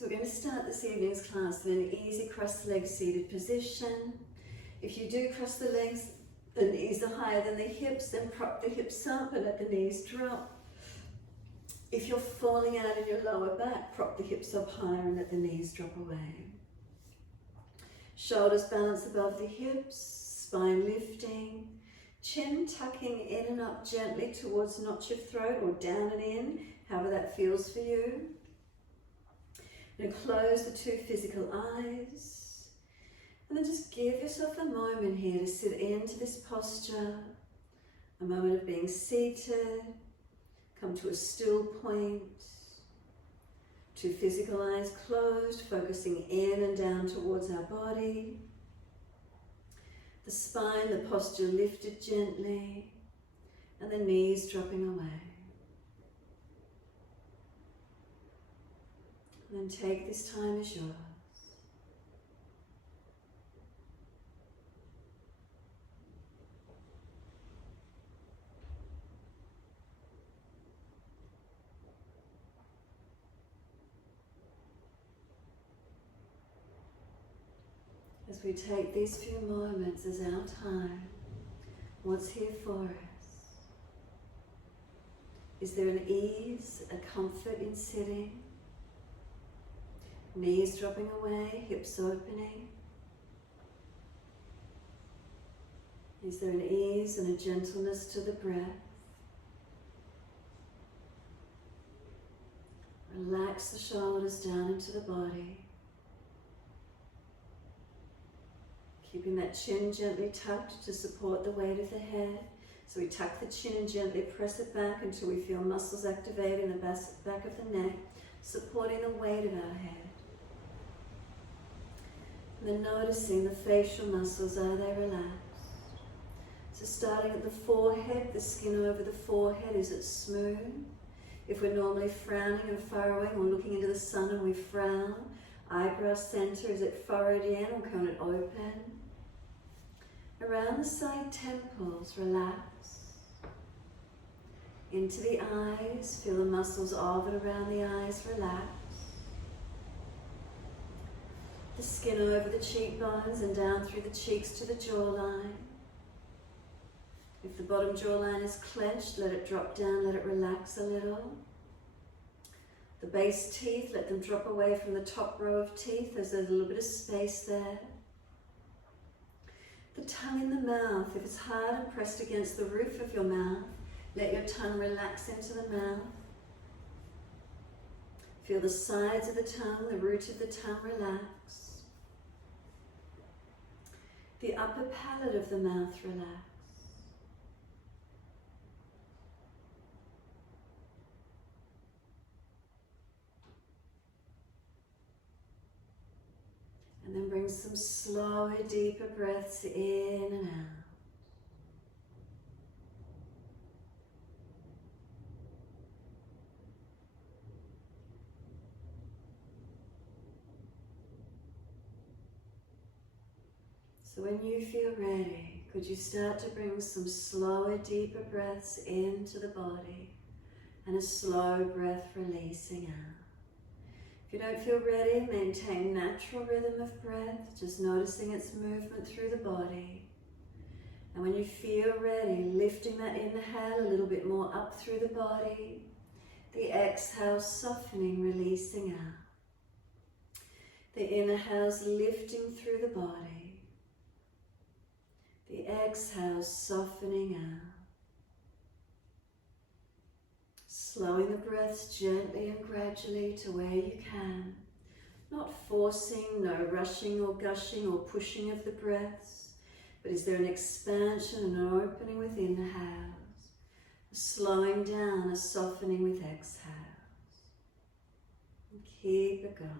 So we're going to start this evening's class in an easy cross-legged seated position. If you do cross the legs, the knees are higher than the hips, then prop the hips up and let the knees drop. If you're falling out in your lower back, prop the hips up higher and let the knees drop away. Shoulders balance above the hips, spine lifting, chin tucking in and up gently towards notch of throat or down and in, however that feels for you. And close the two physical eyes. And then just give yourself a moment here to sit into this posture, a moment of being seated, come to a still point, two physical eyes closed, focusing in and down towards our body. The spine, the posture lifted gently, and the knees dropping away. And then take this time as yours. As we take these few moments as our time, what's here for us? Is there an ease, a comfort in sitting? Knees dropping away, hips opening. Is there an ease and a gentleness to the breath? Relax the shoulders down into the body. Keeping that chin gently tucked to support the weight of the head. So we tuck the chin and gently press it back until we feel muscles activate in the back of the neck, supporting the weight of our head. And then noticing the facial muscles, are they relaxed? So starting at the forehead, the skin over the forehead, is it smooth? If we're normally frowning and furrowing or looking into the sun and we frown, eyebrow center, is it furrowed in or can it open? Around the side temples, relax. Into the eyes, feel the muscles orbit around the eyes, relax. The skin over the cheekbones and down through the cheeks to the jawline. If the bottom jawline is clenched, let it drop down, let it relax a little. The base teeth, let them drop away from the top row of teeth. There's a little bit of space there. The tongue in the mouth, if it's hard and pressed against the roof of your mouth, let your tongue relax into the mouth. Feel the sides of the tongue, the root of the tongue relax. The upper palate of the mouth relax. And then bring some slower, deeper breaths in and out. So when you feel ready, could you start to bring some slower, deeper breaths into the body and a slow breath releasing out. If you don't feel ready, maintain natural rhythm of breath, just noticing its movement through the body. And when you feel ready, lifting that inhale a little bit more up through the body, the exhale softening, releasing out. The inhale's lifting through the body. The exhale softening out. Slowing the breaths gently and gradually to where you can. Not forcing, no rushing or gushing or pushing of the breaths, but is there an expansion and an opening with inhales, a slowing down, a softening with exhales. And keep it going.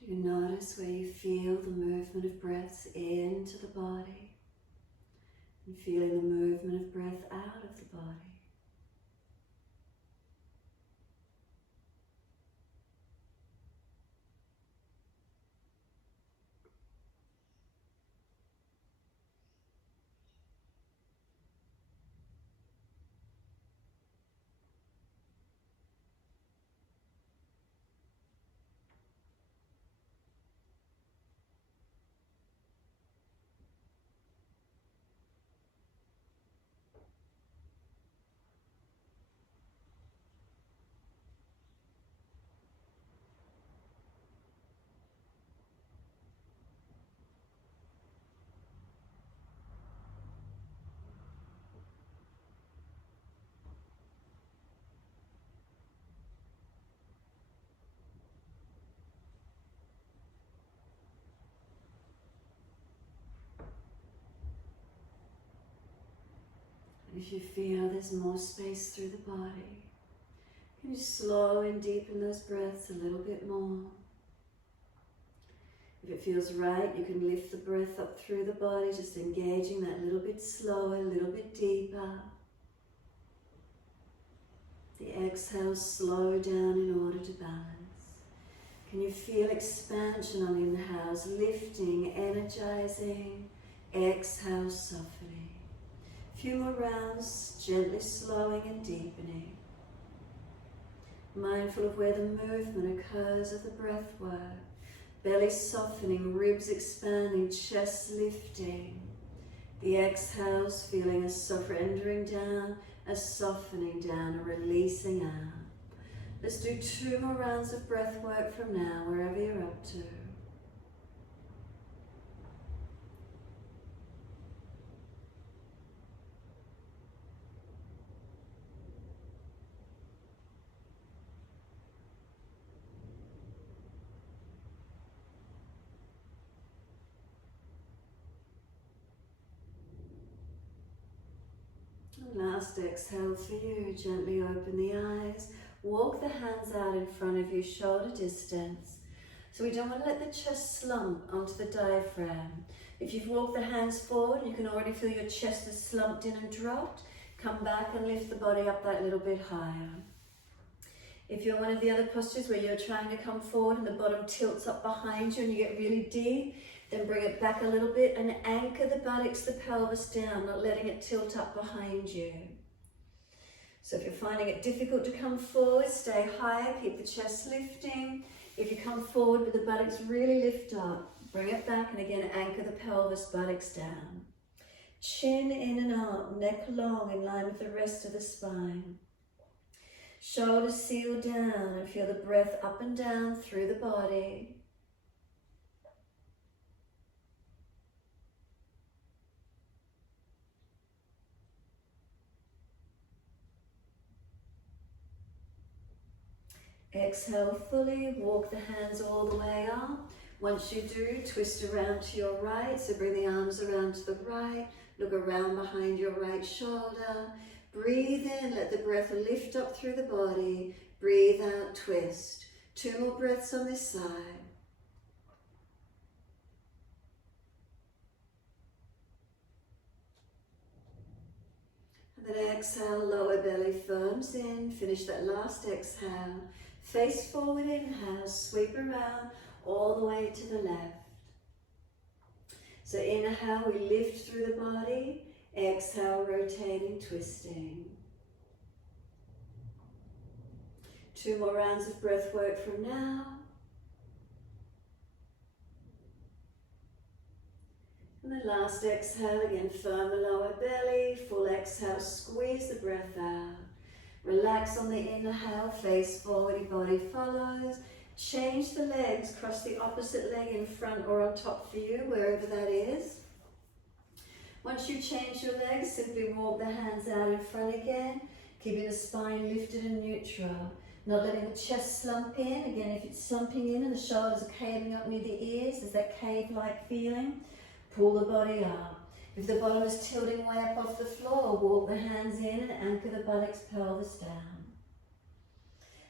Do you notice where you feel the movement of breaths into the body and feeling the movement of breath out of the body? If you feel there's more space through the body, can you slow and deepen those breaths a little bit more? If it feels right, you can lift the breath up through the body, just engaging that little bit slower, a little bit deeper. The exhale, slow down in order to balance. Can you feel expansion on inhales, lifting, energizing, exhale, softening. A few more rounds, gently slowing and deepening. Mindful of where the movement occurs of the breath work. Belly softening, ribs expanding, chest lifting. The exhales feeling a surrendering down, a softening down, a releasing out. Let's do 2 more rounds of breath work from now, wherever you're up to. Last exhale for you, gently open the eyes, walk the hands out in front of you, shoulder distance. So we don't want to let the chest slump onto the diaphragm. If you've walked the hands forward, you can already feel your chest is slumped in and dropped. Come back and lift the body up that little bit higher. If you're one of the other postures where you're trying to come forward and the bottom tilts up behind you and you get really deep, then bring it back a little bit and anchor the buttocks, the pelvis down, not letting it tilt up behind you. So if you're finding it difficult to come forward, stay higher, keep the chest lifting. If you come forward but the buttocks really lift up, bring it back and again anchor the pelvis, buttocks down. Chin in and out, neck long in line with the rest of the spine. Shoulders seal down and feel the breath up and down through the body. Exhale fully, walk the hands all the way up. Once you do, twist around to your right, so bring the arms around to the right, look around behind your right shoulder. Breathe in, let the breath lift up through the body. Breathe out, twist. 2 more breaths on this side. And then exhale, lower belly firms in. Finish that last exhale. Face forward, inhale, sweep around all the way to the left. So inhale, we lift through the body. Exhale, rotating, twisting. 2 more rounds of breath work from now. And the last exhale, again, firm the lower belly. Full exhale, squeeze the breath out. Relax on the inhale, face forward, your body follows. Change the legs, cross the opposite leg in front or on top for you, wherever that is. Once you change your legs, simply walk the hands out in front again, keeping the spine lifted and neutral. Not letting the chest slump in. Again, if it's slumping in and the shoulders are caving up near the ears, there's that cave-like feeling, pull the body up. If the bottom is tilting way up off the floor, walk the hands in and anchor the buttocks, pelvis down.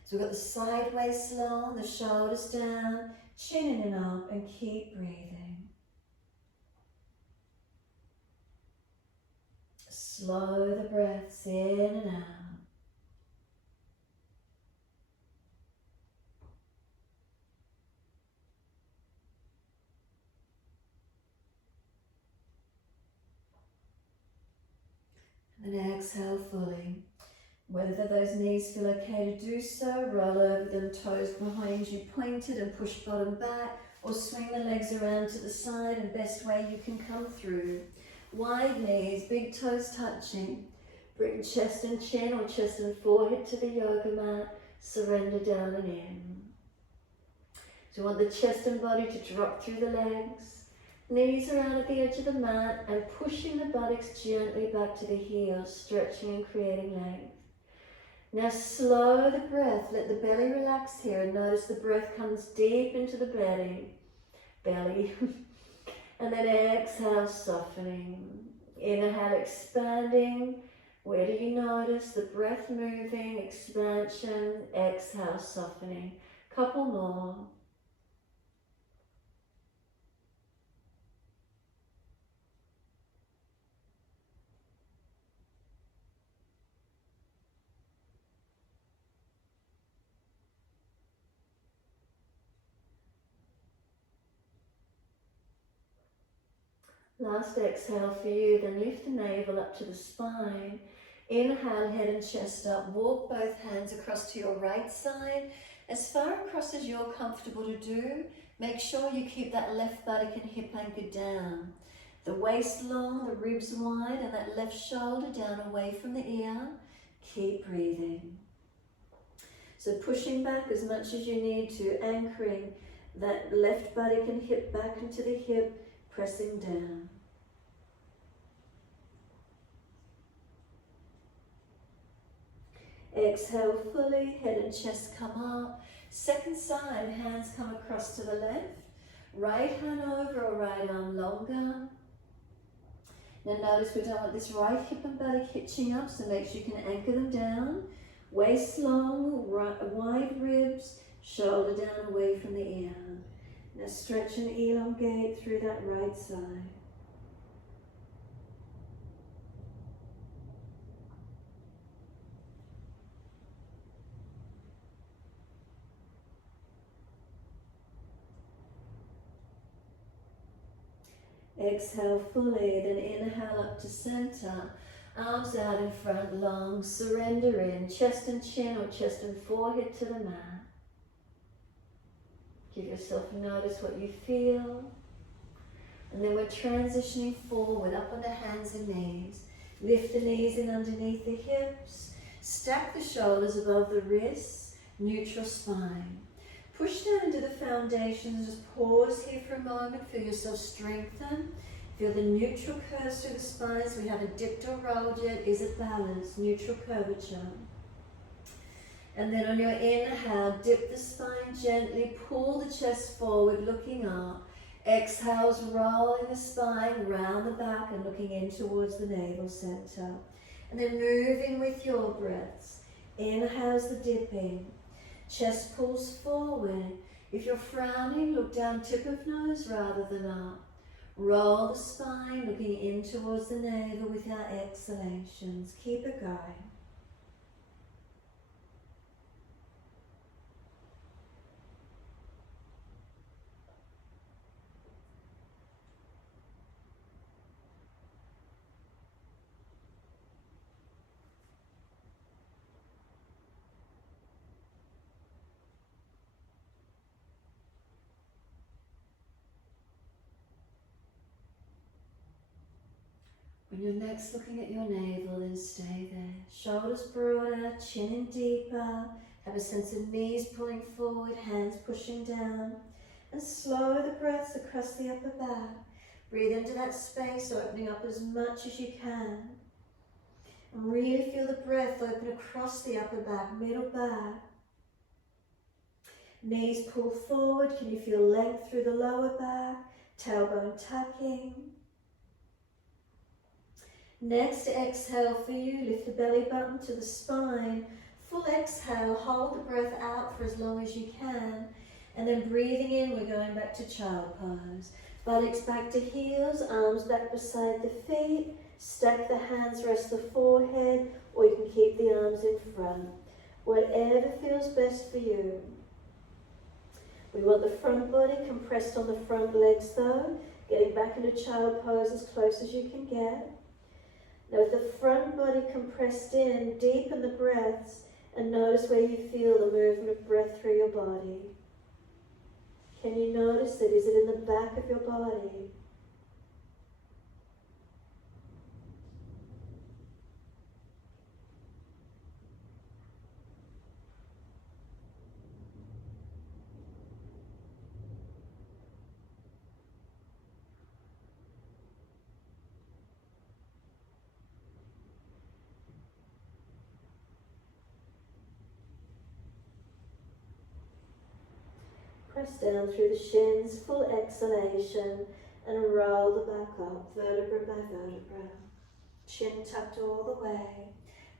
So we've got the sideways long, the shoulders down, Chin in and up, and keep breathing. Slow the breaths in and out. And exhale fully. Whether those knees feel okay to do so, roll over them, toes behind you pointed and push bottom back, or swing the legs around to the side and best way you can come through. Wide knees, big toes touching. Bring chest and chin or chest and forehead to the yoga mat. Surrender down and in. So you want the chest and body to drop through the legs. Knees around at the edge of the mat and pushing the buttocks gently back to the heels, stretching and creating length. Now slow the breath, let the belly relax here and notice the breath comes deep into the belly. And then exhale, softening. Inhale, expanding. Where do you notice the breath moving, expansion, exhale, softening. Couple more. Last exhale for you, then lift the navel up to the spine. Inhale, head and chest up. Walk both hands across to your right side, as far across as you're comfortable to do. Make sure you keep that left buttock and hip anchored down. The waist long, the ribs wide, and that left shoulder down away from the ear. Keep breathing. So pushing back as much as you need to, anchoring that left buttock and hip back into the hip, pressing down. Exhale fully, head and chest come up. Second side, hands come across to the left. Right hand over or right arm longer. Now notice we don't want this right hip and buttock hitching up, so make sure you can anchor them down. Waist long, wide ribs, shoulder down away from the ear. Now stretch and elongate through that right side. Exhale fully, then inhale up to center. Arms out in front, long, surrender in, chest and chin or chest and forehead to the mat. Give yourself a notice what you feel. And then we're transitioning forward, up onto hands and knees. Lift the knees in underneath the hips. Stack the shoulders above the wrists, neutral spine. Push down into the foundation, just pause here for a moment, feel yourself strengthen. Feel the neutral curves through the spines. We haven't dipped or rolled yet. Is it balanced? Neutral curvature. And then on your inhale, dip the spine gently, pull the chest forward, looking up. Exhales, rolling the spine round the back and looking in towards the navel center. And then moving with your breaths. Inhales the dipping. Chest pulls forward. If you're frowning, look down tip of nose rather than up. Roll the spine, looking in towards the navel with our exhalations. Keep it going. When you're next looking at your navel, then stay there. Shoulders broader, chin in deeper. Have a sense of knees pulling forward, hands pushing down. And slow the breaths across the upper back. Breathe into that space, opening up as much as you can. And really feel the breath open across the upper back, middle back. Knees pull forward. Can you feel length through the lower back? Tailbone tucking. Next exhale for you, lift the belly button to the spine. Full exhale, hold the breath out for as long as you can. And then breathing in, we're going back to child pose. Buttocks back to heels, arms back beside the feet. Stack the hands, rest the forehead, or you can keep the arms in front. Whatever feels best for you. We want the front body compressed on the front legs though, getting back into child pose as close as you can get. Now with the front body compressed in, deepen the breaths and notice where you feel the movement of breath through your body. Can you notice it? Is it in the back of your body? Press down through the shins, full exhalation, and roll the back up, vertebra by vertebra. Chin tucked all the way.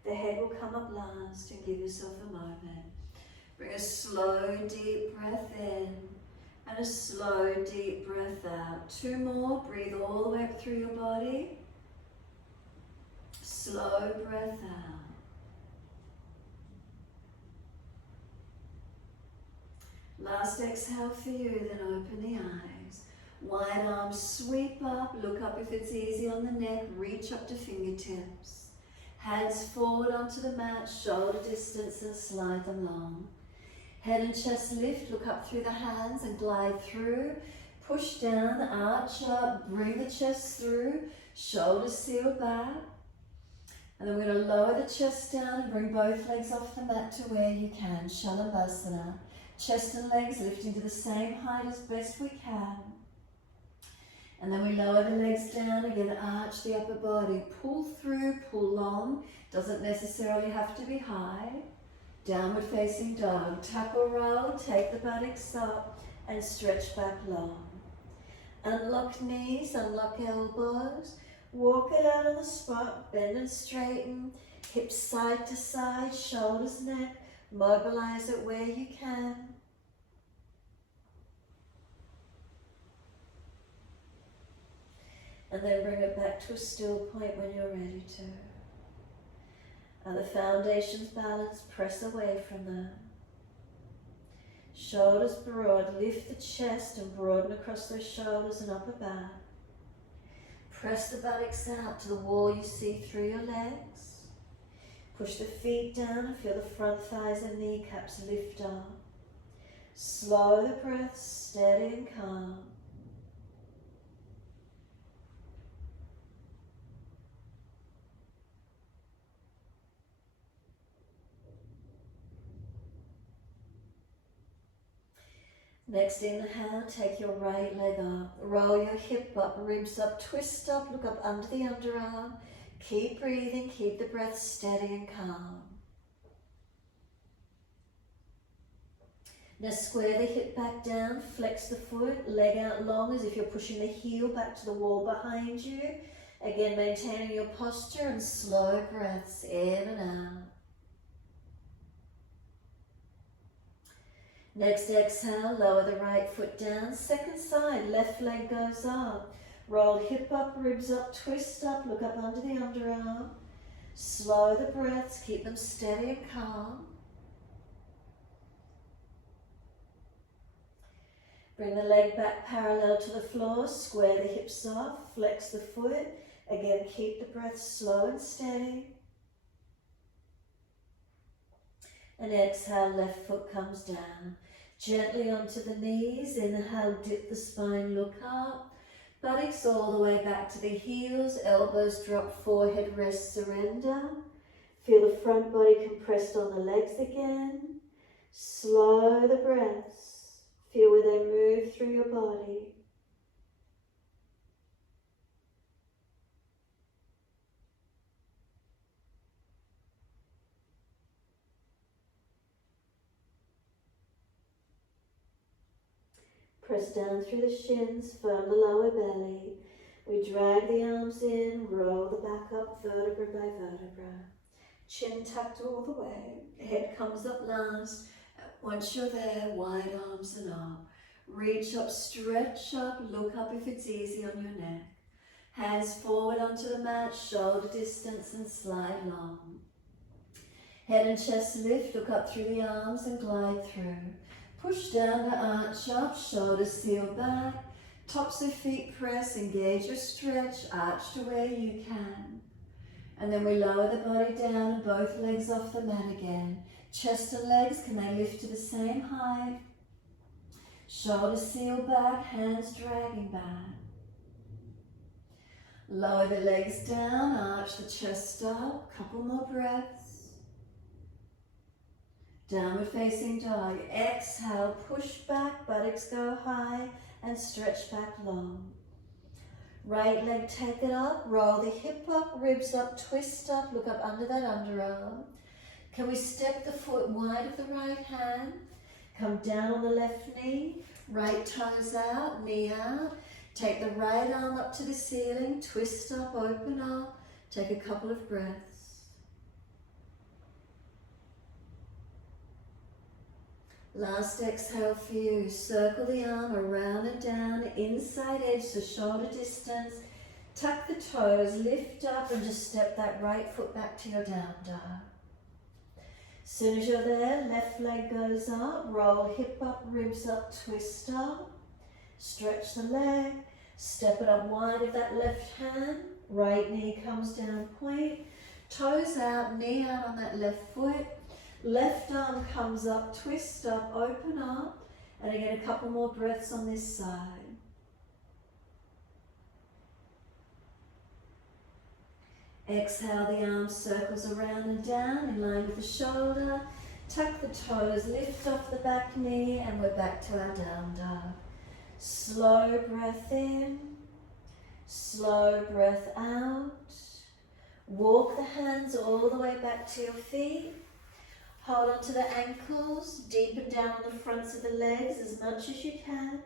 The head will come up last, and give yourself a moment. Bring a slow, deep breath in, and a slow, deep breath out. 2 more, breathe all the way up through your body. Slow breath out. Last exhale for you, then open the eyes. Wide arms sweep up, look up if it's easy on the neck, reach up to fingertips. Hands forward onto the mat, shoulder distance and slide them long. Head and chest lift, look up through the hands and glide through. Push down, arch up, bring the chest through, shoulders seal back. And then we're going to lower the chest down and bring both legs off the mat to where you can, Shalabhasana. Chest and legs lifting to the same height as best we can. And then we lower the legs down, again arch the upper body, pull through, pull long, doesn't necessarily have to be high. Downward facing dog, tuck or roll, take the buttocks up and stretch back long. Unlock knees, unlock elbows, walk it out on the spot, bend and straighten, hips side to side, shoulders, neck, mobilize it where you can. And then bring it back to a still point when you're ready to. The foundations balanced, press away from them. Shoulders broad, lift the chest and broaden across those shoulders and upper back. Press the buttocks out to the wall you see through your legs. Push the feet down and feel the front thighs and kneecaps lift up. Slow the breath, steady and calm. Next inhale, take your right leg up. Roll your hip up, ribs up, twist up, look up under the underarm. Keep breathing, keep the breath steady and calm. Now square the hip back down, flex the foot, leg out long as if you're pushing the heel back to the wall behind you. Again, maintaining your posture and slow breaths in and out. Next exhale, lower the right foot down, second side, left leg goes up. Roll hip up, ribs up, twist up, look up under the underarm. Slow the breaths, keep them steady and calm. Bring the leg back parallel to the floor, square the hips off, flex the foot. Again, keep the breath slow and steady. And exhale, left foot comes down. Gently onto the knees, inhale, dip the spine, look up. Buttocks all the way back to the heels, elbows drop, forehead rest, surrender. Feel the front body compressed on the legs again. Slow the breaths. Feel where they move through your body. Press down through the shins, firm the lower belly. We drag the arms in, roll the back up, vertebra by vertebra. Chin tucked all the way, head comes up last. Once you're there, wide arms and up. Reach up, stretch up, look up if it's easy on your neck. Hands forward onto the mat, shoulder distance and slide long. Head and chest lift, look up through the arms and glide through. Push down to arch up, shoulders seal back. Tops of feet press, engage your stretch, arch to where you can. And then we lower the body down and both legs off the mat again. Chest and legs, can they lift to the same height? Shoulders seal back, hands dragging back. Lower the legs down, arch the chest up, couple more breaths. Downward facing dog. Exhale, push back, buttocks go high and stretch back long. Right leg, take it up, roll the hip up, ribs up, twist up, look up under that underarm. Can we step the foot wide of the right hand? Come down on the left knee, right toes out, knee out. Take the right arm up to the ceiling, twist up, open up, take a couple of breaths. Last exhale for you, circle the arm around and down, inside edge to shoulder distance, tuck the toes, lift up and just step that right foot back to your down dog. Soon as you're there, left leg goes up, roll hip up, ribs up, twist up, stretch the leg, step it up wide of that left hand, right knee comes down, point, toes out, knee out on that left foot, left arm comes up, twist up, open up, and again a couple more breaths on this side. Exhale, the arm circles around and down in line with the shoulder. Tuck the toes, lift off the back knee, and we're back to our down dog. Slow breath in, slow breath out. Walk the hands all the way back to your feet. Hold on to the ankles, deepen down on the fronts of the legs as much as you can.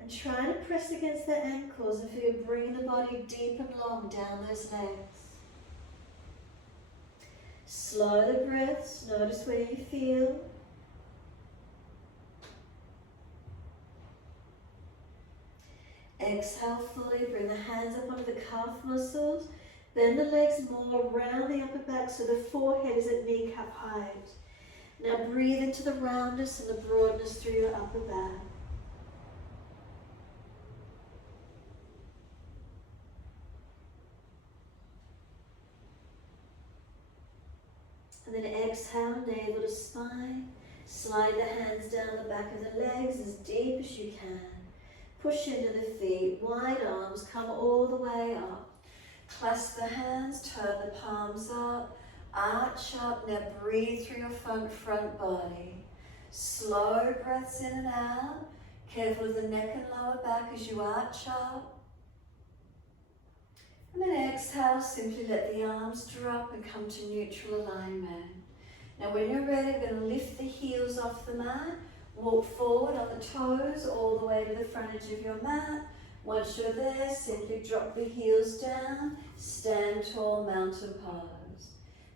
And try to press against the ankles and feel bringing the body deep and long down those legs. Slow the breaths, notice where you feel. Exhale fully, bring the hands up onto the calf muscles. Bend the legs more around the upper back so the forehead is at kneecap height. Now breathe into the roundness and the broadness through your upper back. And then exhale, navel to spine. Slide the hands down the back of the legs as deep as you can. Push into the feet, wide arms, come all the way up. Clasp the hands, turn the palms up, arch up. Now breathe through your front body. Slow breaths in and out. Careful with the neck and lower back as you arch up. And then exhale, simply let the arms drop and come to neutral alignment. Now when you're ready, we're going to lift the heels off the mat. Walk forward on the toes all the way to the front edge of your mat. Once you're there, simply drop the heels down, stand tall, mountain pose.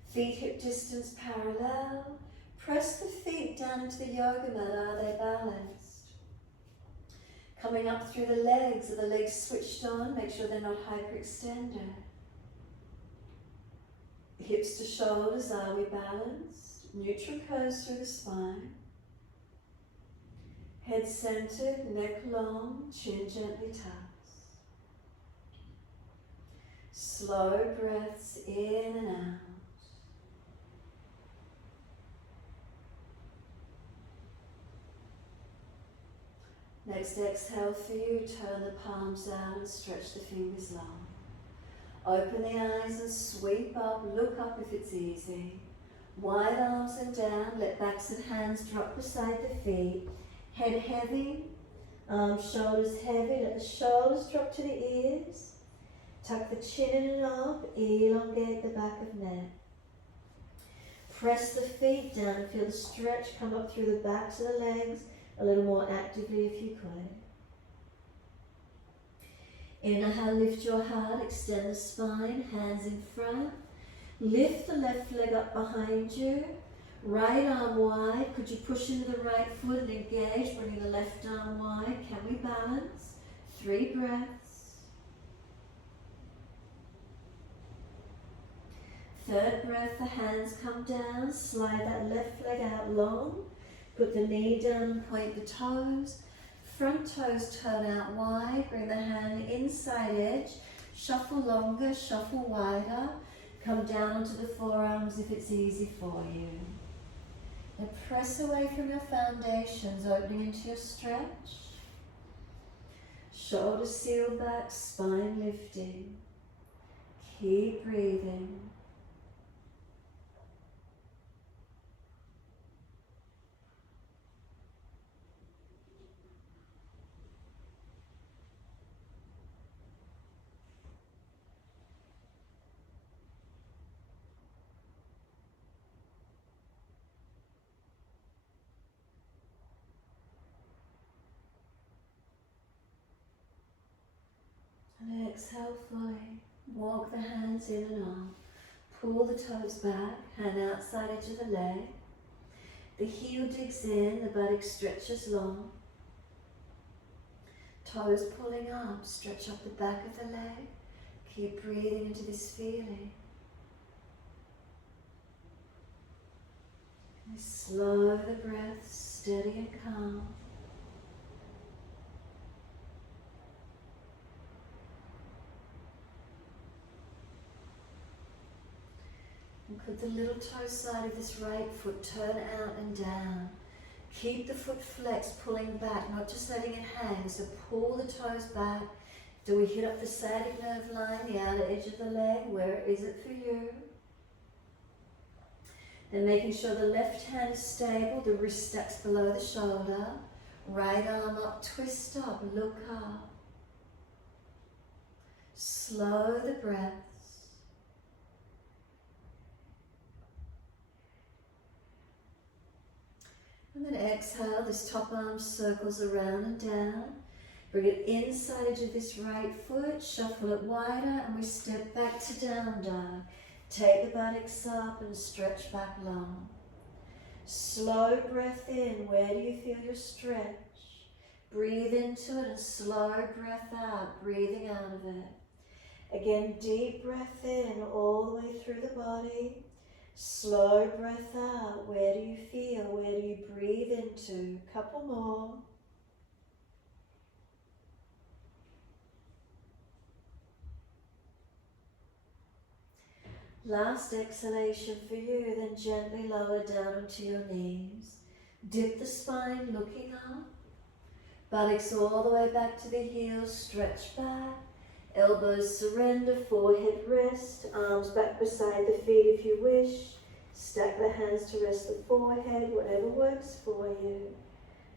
Feet hip distance parallel. Press the feet down into the yoga mat, are they balanced? Coming up through the legs, are the legs switched on? Make sure they're not hyperextended. Hips to shoulders, are we balanced? Neutral curves through the spine. Head centered, neck long, chin gently tucks. Slow breaths in and out. Next exhale for you, turn the palms out and stretch the fingers long. Open the eyes and sweep up, look up if it's easy. Wide arms and down, let backs and hands drop beside the feet. Head heavy, arms, shoulders heavy, let the shoulders drop to the ears. Tuck the chin in and up, elongate the back of neck. Press the feet down and feel the stretch come up through the backs of the legs a little more actively if you could. Inhale, lift your heart, extend the spine, hands in front. Lift the left leg up behind you. Right arm wide. Could you push into the right foot and engage, bringing the left arm wide? Can we balance? 3 breaths. Third breath, the hands come down. Slide that left leg out long. Put the knee down and point the toes. Front toes turn out wide. Bring the hand inside edge. Shuffle longer, shuffle wider. Come down onto the forearms if it's easy for you. And press away from your foundations, opening into your stretch. Shoulders seal back, spine lifting. Keep breathing. And exhale fully. Walk the hands in and off. Pull the toes back, hand outside edge of the leg. The heel digs in, the buttock stretches long. Toes pulling up, stretch up the back of the leg. Keep breathing into this feeling. And slow the breath, steady and calm. And could the little toe side of this right foot turn out and down. Keep the foot flexed, pulling back, not just letting it hang. So pull the toes back. Do we hit up the sciatic nerve line, the outer edge of the leg? Where is it for you? Then making sure the left hand is stable, the wrist stacks below the shoulder. Right arm up, twist up, look up. Slow the breaths. And then exhale, this top arm circles around and down. Bring it inside edge of this right foot, shuffle it wider, and we step back to down dog. Take the buttocks up and stretch back long. Slow breath in, where do you feel your stretch? Breathe into it and slow breath out, breathing out of it. Again, deep breath in all the way through the body. Slow breath out. Where do you feel? Where do you breathe into? Couple more. Last exhalation for you, then gently lower down onto your knees. Dip the spine, looking up. Buttocks all the way back to the heels, stretch back. Elbows surrender, forehead rest, arms back beside the feet if you wish. Stack the hands to rest the forehead, whatever works for you.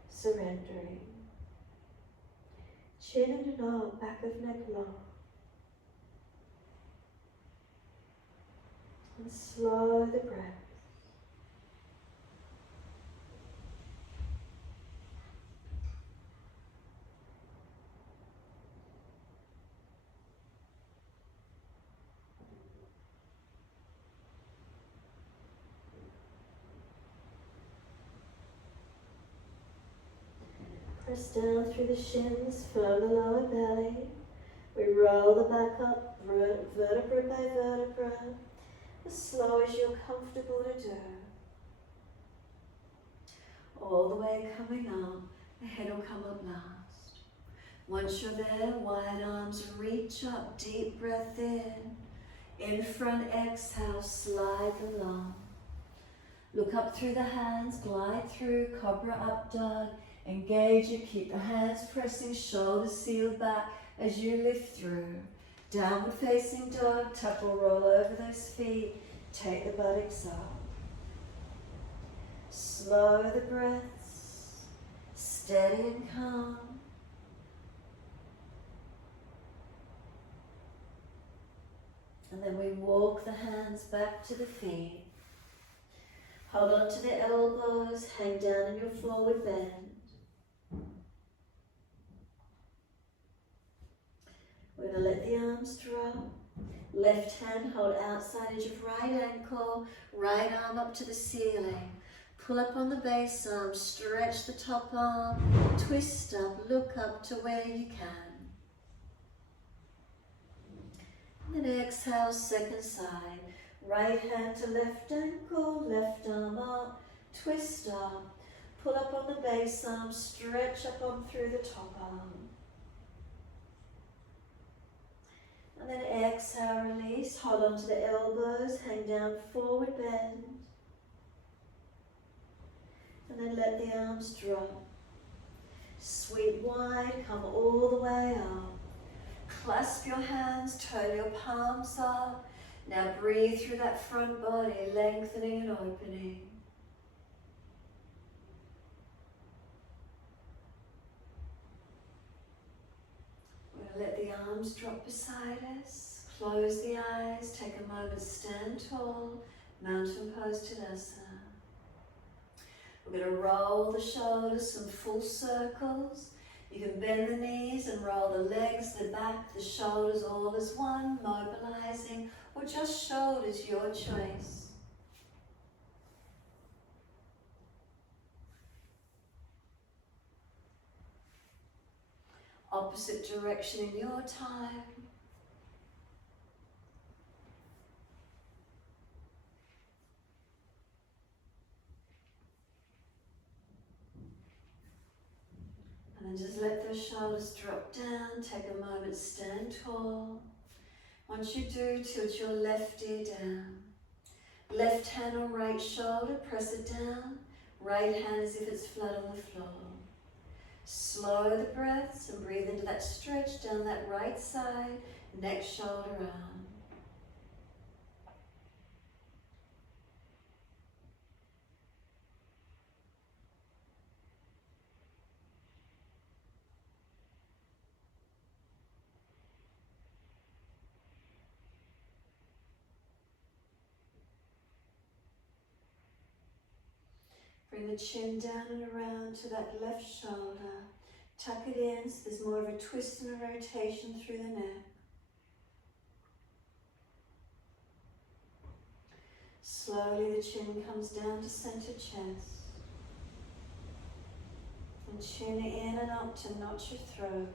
Surrendering. Chin and nod, back of neck long. And slow the breath. Press down through the shins, firm the lower belly. We roll the back up, vertebra by vertebra, as slow as you're comfortable to do. All the way coming up, the head will come up last. Once you're there, wide arms reach up, deep breath in. In front, exhale, slide the long. Look up through the hands, glide through, cobra up dog. Engage you, keep the hands pressing, shoulders sealed back as you lift through. Downward facing dog, tuck or roll over those feet. Take the buttocks up. Slow the breaths, steady and calm. And then we walk the hands back to the feet. Hold on to the elbows, hang down in your forward bend. We're going to let the arms drop. Left hand hold outside edge of right ankle, right arm up to the ceiling. Pull up on the base arm, stretch the top arm, twist up, look up to where you can. And then exhale, second side. Right hand to left ankle, left arm up, twist up. Pull up on the base arm, stretch up on through the top arm. And then exhale, release, hold on to the elbows, hang down, forward bend. And then let the arms drop. Sweep wide, come all the way up. Clasp your hands, turn your palms up. Now breathe through that front body, lengthening and opening. We're going to let the arms drop beside us. Close the eyes, take a moment, stand tall, mountain pose Tadasana. We're going to roll the shoulders some full circles. You can bend the knees and roll the legs, the back, the shoulders all as one, mobilizing, or just shoulders, your choice. Opposite direction in your time. And just let those shoulders drop down, take a moment, stand tall. Once you do, tilt your left ear down. Left hand on right shoulder, press it down. Right hand as if it's flat on the floor. Slow the breaths and breathe into that stretch down that right side, next shoulder arm. Bring the chin down and around to that left shoulder. Tuck it in so there's more of a twist and a rotation through the neck. Slowly the chin comes down to center chest. And chin in and up to notch your throat.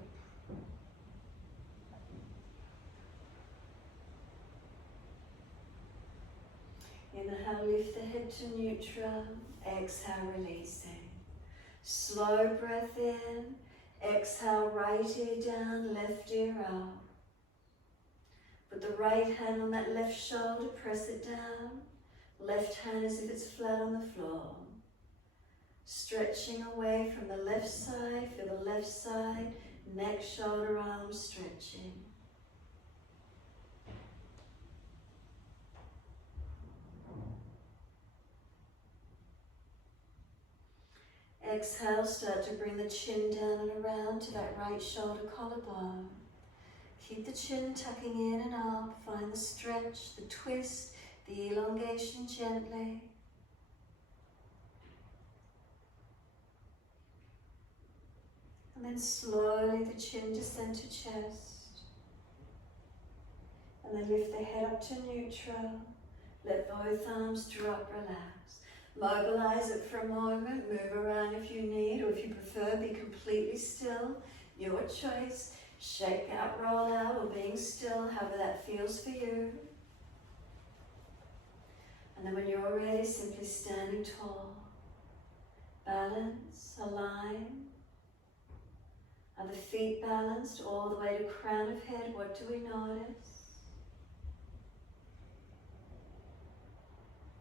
Inhale, lift the head to neutral. Exhale, releasing. Slow breath in. Exhale, right ear down, left ear up. Put the right hand on that left shoulder, press it down. Left hand as if it's flat on the floor. Stretching away from the left side, feel the left side, neck, shoulder, arms stretching. Exhale, start to bring the chin down and around to that right shoulder collarbone. Keep the chin tucking in and up, find the stretch, the twist, the elongation gently. And then slowly the chin to center chest. And then lift the head up to neutral. Let both arms drop, relax. Mobilize it for a moment, move around if you need, or if you prefer, be completely still. Your choice. Shake out, roll out, or being still, however that feels for you. And then when you're ready, simply standing tall. Balance, align. Are the feet balanced all the way to crown of head? What do we notice?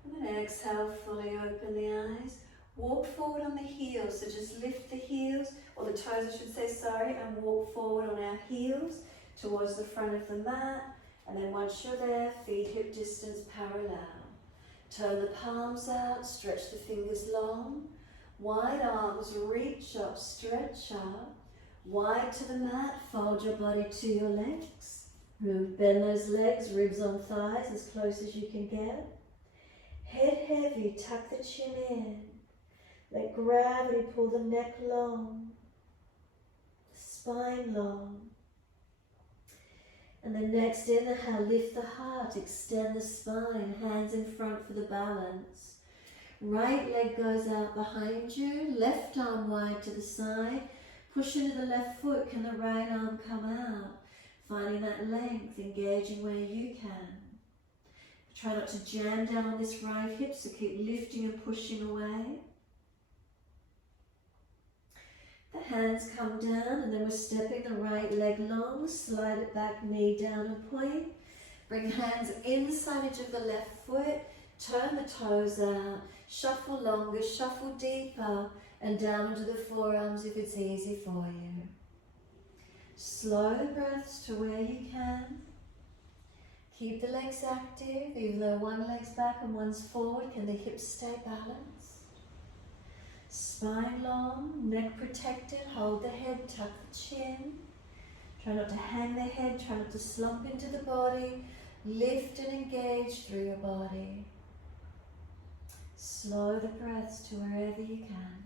And then exhale, fully open the eyes. Walk forward on the heels, so just lift the heels, or the toes I should say, sorry, and walk forward on our heels towards the front of the mat. And then once you're there, feet hip distance parallel. Turn the palms out, stretch the fingers long. Wide arms, reach up, stretch up. Wide to the mat, fold your body to your legs. Bend those legs, ribs on thighs, as close as you can get. Head heavy, tuck the chin in. Let gravity pull the neck long, the spine long. And then next inhale, lift the heart, extend the spine, hands in front for the balance. Right leg goes out behind you, left arm wide to the side. Push into the left foot, can the right arm come out? Finding that length, engaging where you can. Try not to jam down on this right hip, so keep lifting and pushing away. The hands come down, and then we're stepping the right leg long, slide it back, knee down and point. Bring hands inside edge of the left foot, turn the toes out, shuffle longer, shuffle deeper, and down onto the forearms if it's easy for you. Slow the breaths to where you can. Keep the legs active, even though one leg's back and one's forward, can the hips stay balanced? Spine long, neck protected, hold the head, tuck the chin. Try not to hang the head, try not to slump into the body. Lift and engage through your body. Slow the breaths to wherever you can.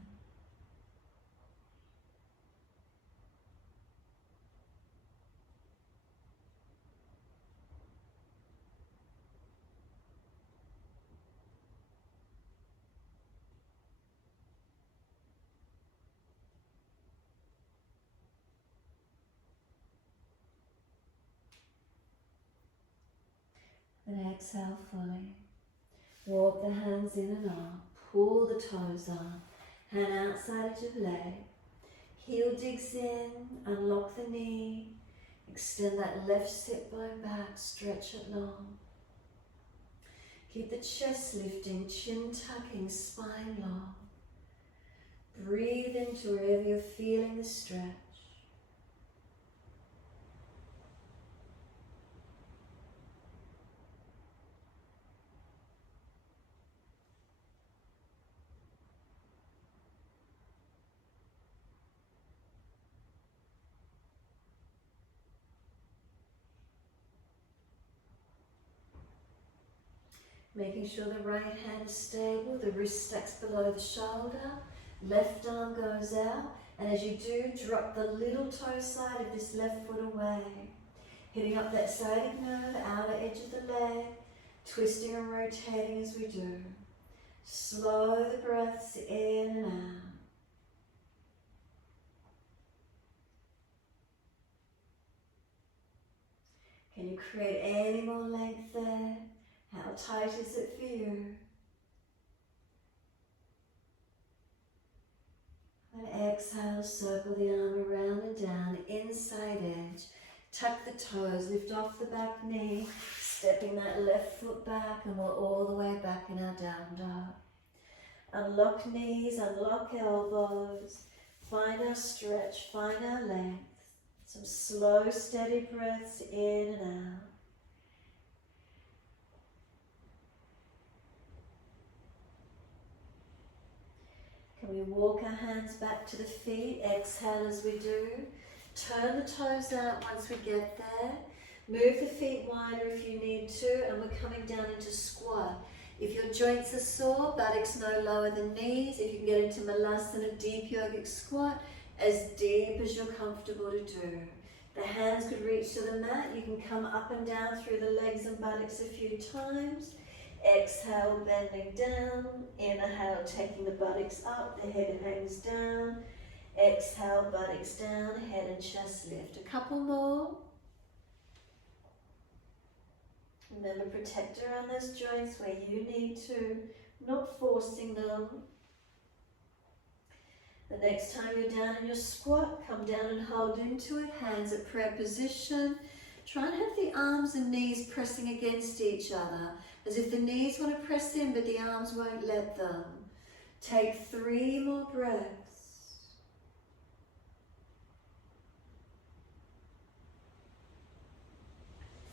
And exhale fully. Walk the hands in and up. Pull the toes up. Hand outside of your leg. Heel digs in. Unlock the knee. Extend that left sit bone back. Stretch it long. Keep the chest lifting. Chin tucking. Spine long. Breathe into wherever you're feeling the stretch. Making sure the right hand is stable, the wrist stacks below the shoulder, left arm goes out, and as you do, drop the little toe side of this left foot away. Hitting up that sciatic nerve, outer edge of the leg, twisting and rotating as we do. Slow the breaths in and out. Can you create any more length there? How tight is it for you? And exhale, circle the arm around and down, inside edge. Tuck the toes, lift off the back knee, stepping that left foot back, and we're all the way back in our down dog. Unlock knees, unlock elbows, find our stretch, find our length. Some slow, steady breaths in and out. Can we walk our hands back to the feet? Exhale as we do. Turn the toes out once we get there. Move the feet wider if you need to, and we're coming down into squat. If your joints are sore, buttocks no lower than knees. If you can get into malasana, deep yogic squat, as deep as you're comfortable to do. The hands could reach to the mat. You can come up and down through the legs and buttocks a few times. Exhale, bending down. Inhale, taking the buttocks up, the head hangs down. Exhale, buttocks down, head and chest lift. A couple more. Remember, protect around those joints where you need to, not forcing them. The next time you're down in your squat, come down and hold into it, hands at prayer position. Try and have the arms and knees pressing against each other, as if the knees want to press in, but the arms won't let them. Take 3 more breaths.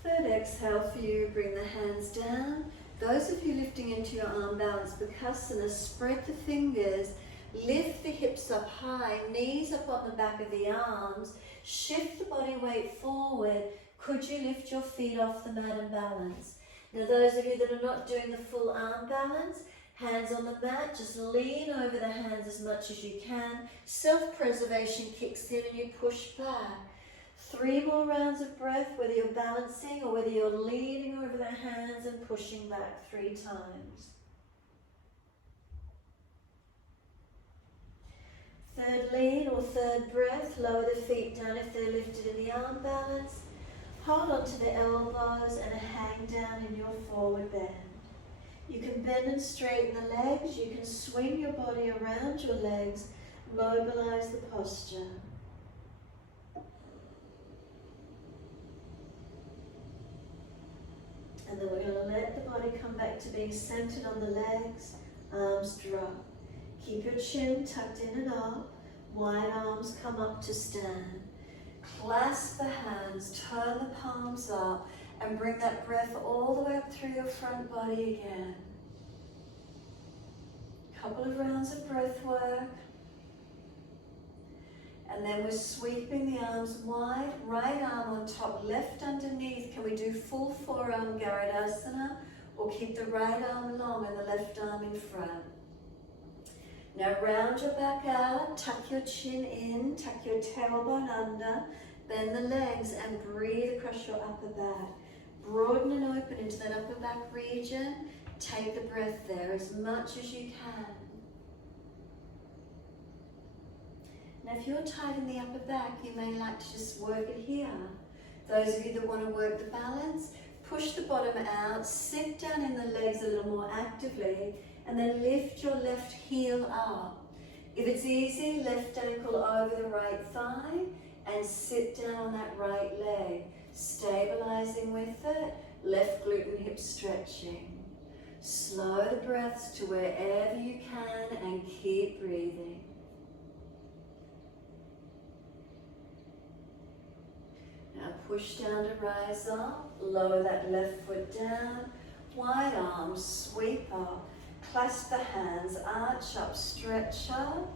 Third exhale for you, bring the hands down. Those of you lifting into your arm balance Bakasana, spread the fingers, lift the hips up high, knees up on the back of the arms, shift the body weight forward. Could you lift your feet off the mat and balance? Now those of you that are not doing the full arm balance, hands on the mat, just lean over the hands as much as you can. Self-preservation kicks in and you push back. 3 more rounds of breath, whether you're balancing or whether you're leaning over the hands and pushing back 3 times. Third lead or third breath, lower the feet down if they're lifted in the arm balance. Hold on to the elbows and hang down in your forward bend. You can bend and straighten the legs. You can swing your body around your legs. Mobilize the posture. And then we're going to let the body come back to being centered on the legs. Arms drop. Keep your chin tucked in and up. Wide arms come up to stand. Clasp the hands, turn the palms up, and bring that breath all the way up through your front body again. Couple of rounds of breath work. And then we're sweeping the arms wide, right arm on top, left underneath. Can we do full forearm Garudasana, or keep the right arm long and the left arm in front? Now round your back out, tuck your chin in, tuck your tailbone under, bend the legs and breathe across your upper back. Broaden and open into that upper back region. Take the breath there as much as you can. Now if you're tight in the upper back, you may like to just work it here. Those of you that want to work the balance, push the bottom out, sit down in the legs a little more actively, and then lift your left heel up. If it's easy, left ankle over the right thigh and sit down on that right leg, stabilizing with it, left glute and hip stretching. Slow the breaths to wherever you can and keep breathing. Now push down to rise up, lower that left foot down, wide arms, sweep up. Clasp the hands, arch up, stretch up.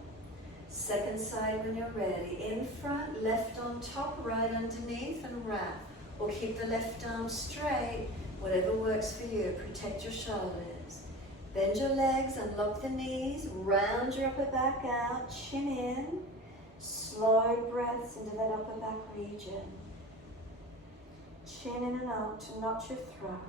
Second side when you're ready. In front, left on top, right underneath, and wrap. Or keep the left arm straight, whatever works for you. Protect your shoulders. Bend your legs, unlock the knees, round your upper back out, chin in. Slow breaths into that upper back region. Chin in and up to notch your throat.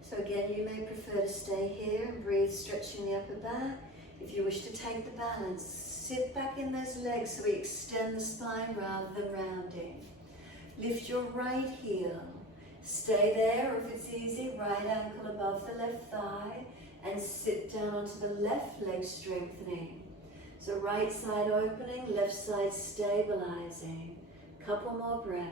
So again, you may prefer to stay here and breathe, stretching the upper back. If you wish to take the balance, sit back in those legs so we extend the spine rather than rounding. Lift your right heel. Stay there, or if it's easy, right ankle above the left thigh, and sit down onto the left leg, strengthening. So right side opening, left side stabilizing. Couple more breaths.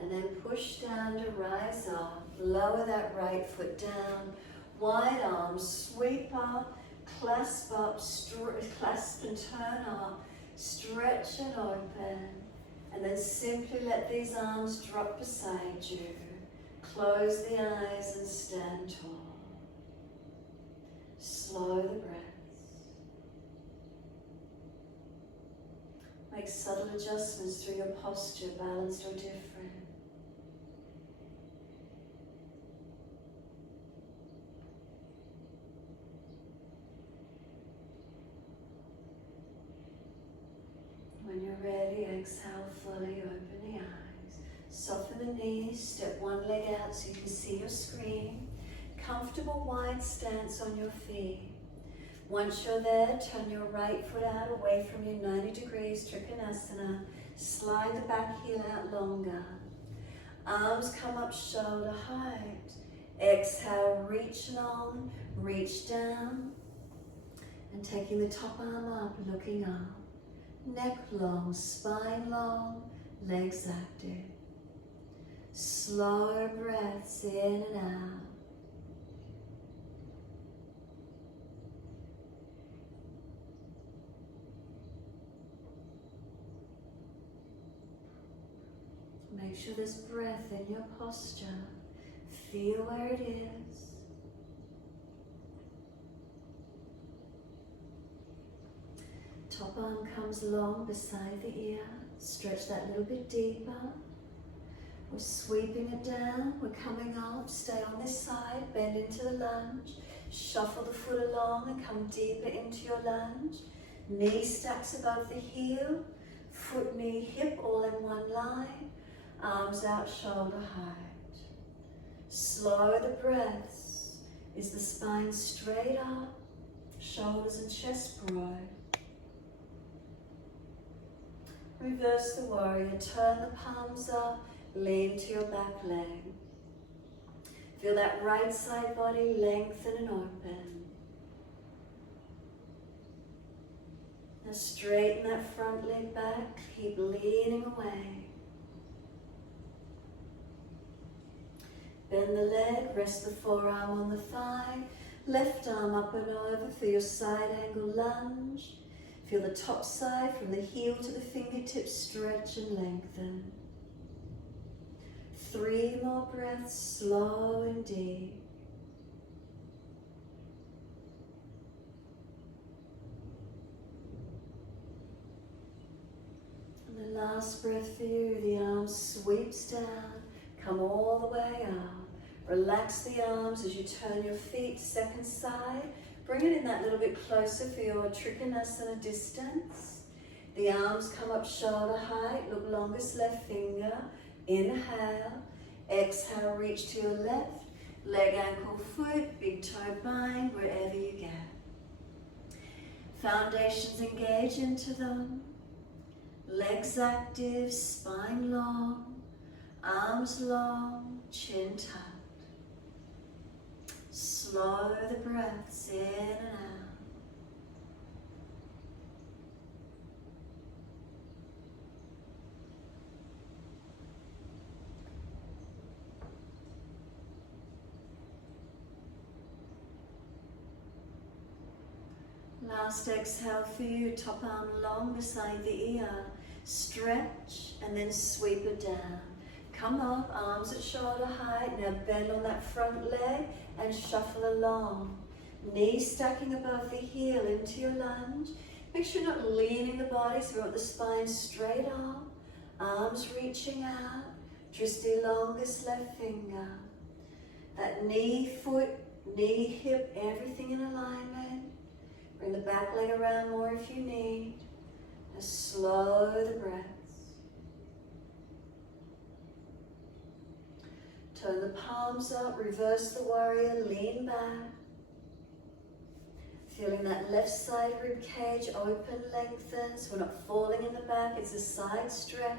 And then push down to rise up. Lower that right foot down. Wide arms, sweep up, clasp and turn up. Stretch and open. And then simply let these arms drop beside you. Close the eyes and stand tall. Slow the breaths. Make subtle adjustments through your posture, balanced or different. When you're ready, exhale fully, open the eyes. Soften the knees, step one leg out so you can see your screen. Comfortable wide stance on your feet. Once you're there, turn your right foot out away from you, 90 degrees, Trikonasana. Slide the back heel out longer. Arms come up shoulder height. Exhale, reach long, reach down. And taking the top arm up, looking up. Neck long, spine long, legs active. Slow breaths in and out. Make sure there's breath in your posture. Feel where it is. Top arm comes long beside the ear. Stretch that a little bit deeper. We're sweeping it down. We're coming up. Stay on this side. Bend into the lunge. Shuffle the foot along and come deeper into your lunge. Knee stacks above the heel. Foot, knee, hip all in one line. Arms out, shoulder height. Slow the breaths. Is the spine straight up? Shoulders and chest broad. Reverse the warrior. Turn the palms up. Lean to your back leg. Feel that right side body lengthen and open. Now straighten that front leg back. Keep leaning away. Bend the leg, rest the forearm on the thigh. Left arm up and over for your side angle lunge. Feel the top side from the heel to the fingertips stretch and lengthen. 3 more breaths, slow and deep. And the last breath for you, the arm sweeps down, come all the way up. Relax the arms as you turn your feet second side. Bring it in that little bit closer for your Trikonasana distance. The arms come up shoulder height, look longest left finger. Inhale, exhale, reach to your left. Leg, ankle, foot, big toe, bind, wherever you get. Foundations engage into them. Legs active, spine long, arms long, chin tucked. Slow the breaths in and out. Last exhale for you, top arm long beside the ear. Stretch and then sweep it down. Come up, arms at shoulder height. Now bend on that front leg and shuffle along. Knees stacking above the heel into your lunge. Make sure you're not leaning the body, so we want the spine straight up. Arms reaching out. Dristi longest left finger. That knee, foot, knee, hip, everything in alignment. Bring the back leg around more if you need. Now slow the breaths. Turn the palms up, reverse the warrior, lean back. Feeling that left side rib cage open, lengthen, so we're not falling in the back, it's a side stretch.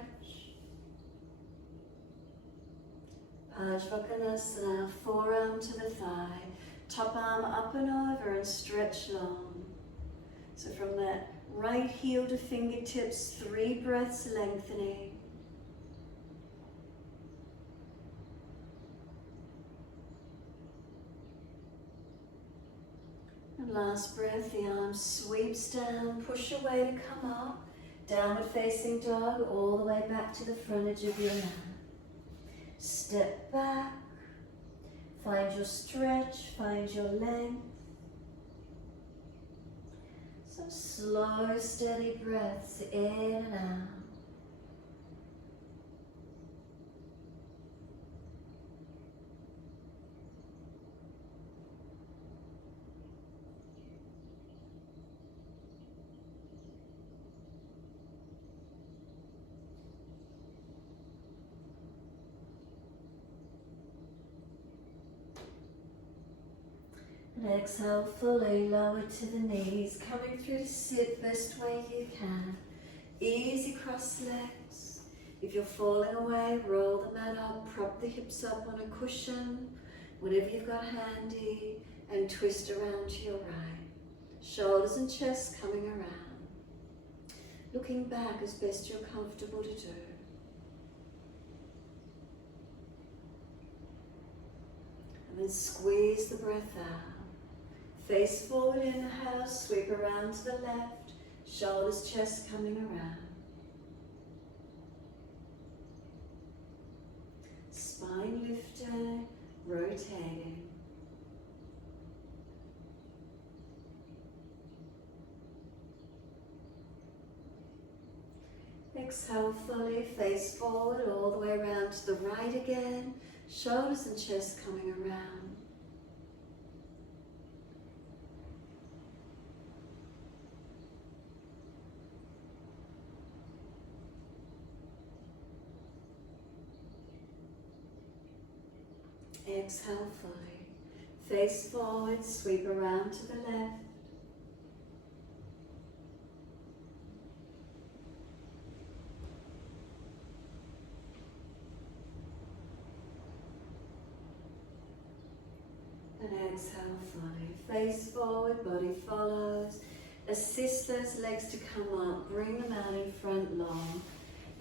Pajvakonasana, forearm to the thigh, top arm up and over and stretch long. So from that right heel to fingertips, 3 breaths lengthening. And last breath, the arm sweeps down, push away to come up. Downward facing dog, all the way back to the front edge of your mat. Step back, find your stretch, find your length. Some slow, steady breaths in and out. And exhale fully, lower to the knees, coming through to sit best way you can. Easy cross legs. If you're falling away, roll the mat up, prop the hips up on a cushion, whatever you've got handy, and twist around to your right. Shoulders and chest coming around. Looking back as best you're comfortable to do. And then squeeze the breath out. Face forward, inhale, sweep around to the left, shoulders, chest coming around. Spine lifted, rotating. Exhale fully, face forward, all the way around to the right again, shoulders and chest coming around. Exhale fully. Face forward, sweep around to the left. And exhale fully. Face forward, body follows. Assist those legs to come up. Bring them out in front long.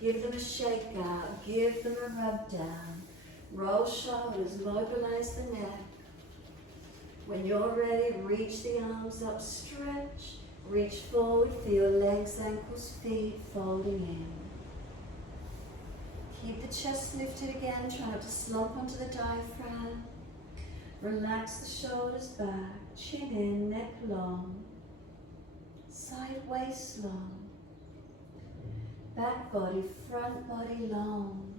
Give them a shake out. Give them a rub down. Roll shoulders, mobilize the neck. When you're ready, reach the arms up, stretch. Reach forward, feel legs, ankles, feet folding in. Keep the chest lifted again, try not to slump onto the diaphragm. Relax the shoulders back, chin in, neck long. Side waist long. Back body, front body long.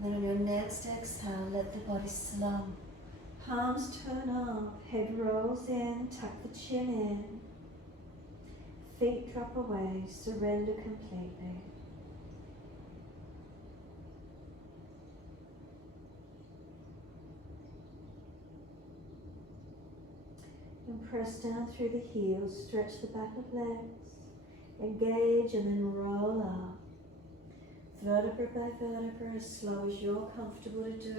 And then on your next exhale, let the body slump. Palms turn up, head rolls in, tuck the chin in. Feet drop away, surrender completely. And press down through the heels, stretch the back of legs, engage and then roll up. Vertebra by vertebra, as slow as you're comfortable to do.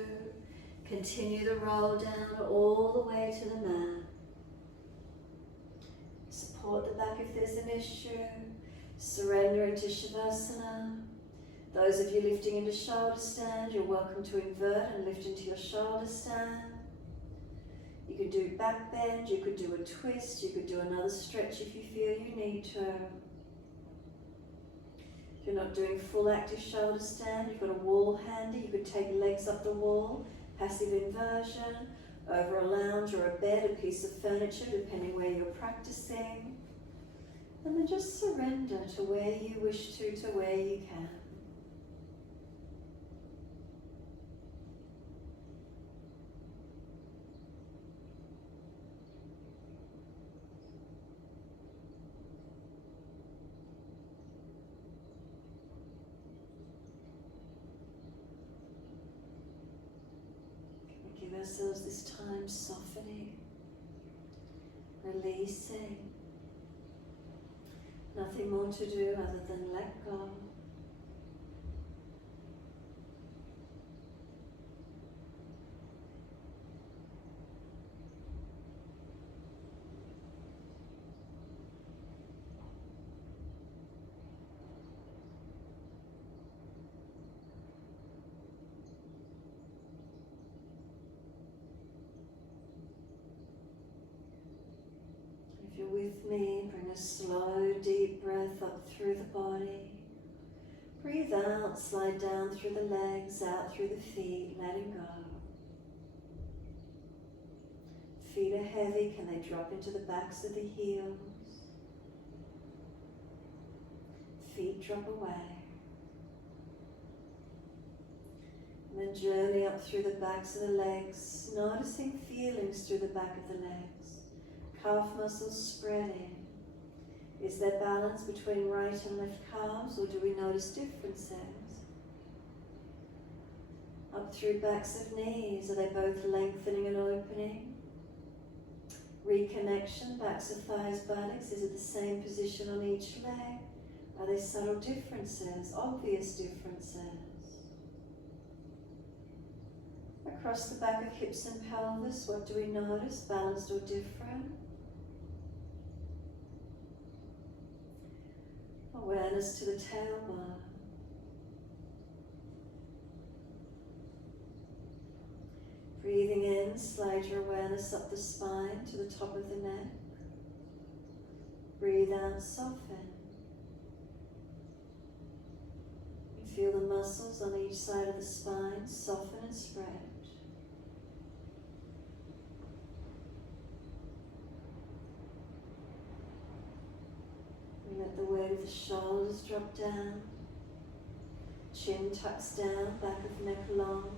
Continue the roll down all the way to the mat. Support the back if there's an issue. Surrender into Shavasana. Those of you lifting into shoulder stand, you're welcome to invert and lift into your shoulder stand. You could do back bend, you could do a twist, you could do another stretch if you feel you need to. If you're not doing full active shoulder stand, you've got a wall handy, you could take legs up the wall, passive inversion, over a lounge or a bed, a piece of furniture, depending where you're practicing. And then just surrender to where you wish to where you can. Give ourselves this time softening, releasing. Nothing more to do other than let go. If you're with me, bring a slow, deep breath up through the body. Breathe out, slide down through the legs, out through the feet, letting go. Feet are heavy, can they drop into the backs of the heels? Feet drop away. And then journey up through the backs of the legs, noticing feelings through the back of the legs. Calf muscles spreading. Is there balance between right and left calves, or do we notice differences? Up through backs of knees, are they both lengthening and opening? Reconnection, backs of thighs, buttocks, is it the same position on each leg? Are there subtle differences, obvious differences? Across the back of hips and pelvis, what do we notice, balanced or different? Awareness to the tailbone. Breathing in, slide your awareness up the spine to the top of the neck. Breathe out, soften. You feel the muscles on each side of the spine soften and spread. Let the weight of the shoulders drop down, chin tucks down, back of neck long.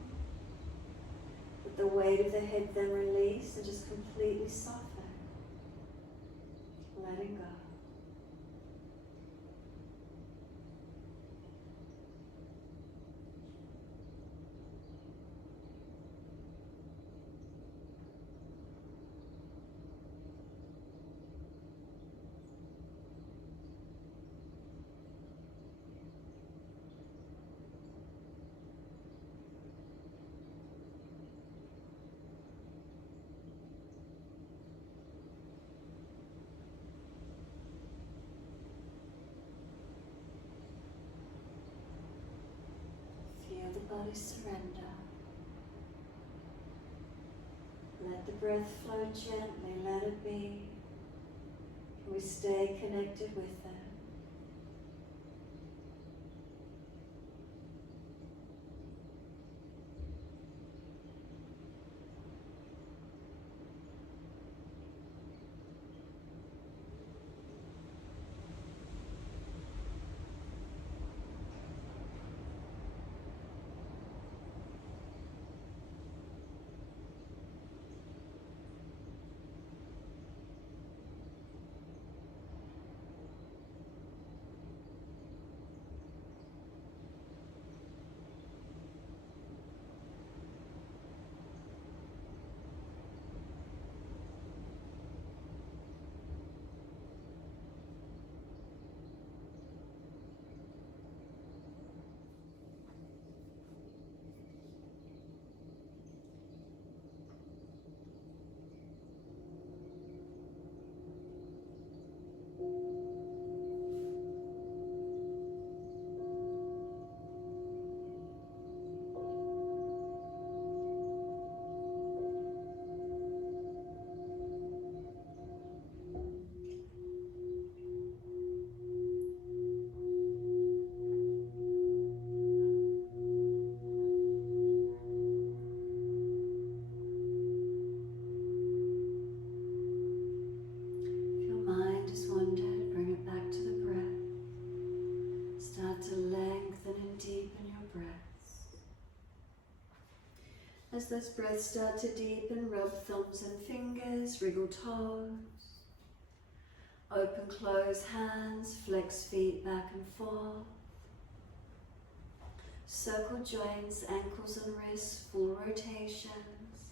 Let the weight of the head then release and just completely soften, letting go. Slowly surrender. Let the breath flow gently, let it be. Can we stay connected with it? As those breaths start to deepen, rub thumbs and fingers, wriggle toes. Open, close hands, flex feet back and forth. Circle joints, ankles and wrists, full rotations.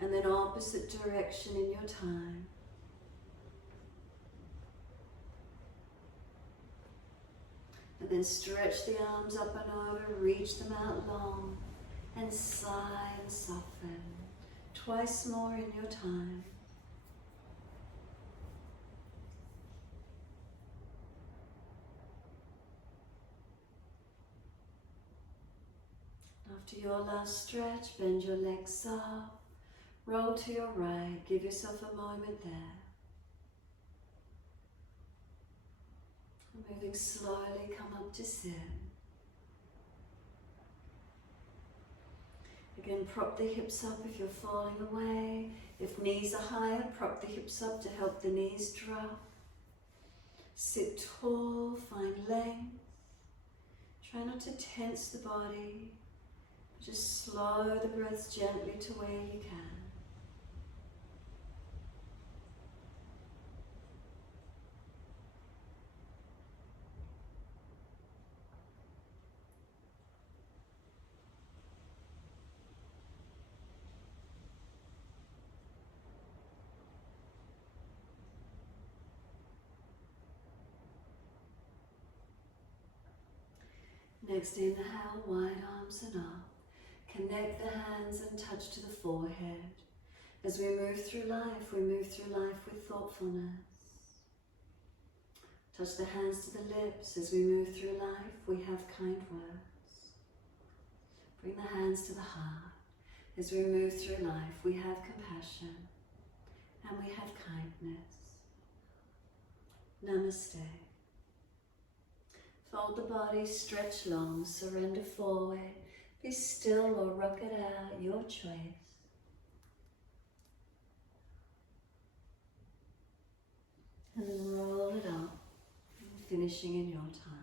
And then opposite direction in your time. And then stretch the arms up and over, reach them out long, and sigh and soften. Twice more in your time. After your last stretch, bend your legs soft, roll to your right, give yourself a moment there. Moving slowly, come up to sit. Again, prop the hips up if you're falling away. If knees are higher, prop the hips up to help the knees drop. Sit tall, find length. Try not to tense the body. Just slow the breaths gently to where you can. Next, inhale, wide arms and up. Connect the hands and touch to the forehead. As we move through life with thoughtfulness. Touch the hands to the lips. As we move through life, we have kind words. Bring the hands to the heart. As we move through life, we have compassion and we have kindness. Namaste. Fold the body, stretch long, surrender forward. Be still or rock it out, your choice. And then roll it up, finishing in your time.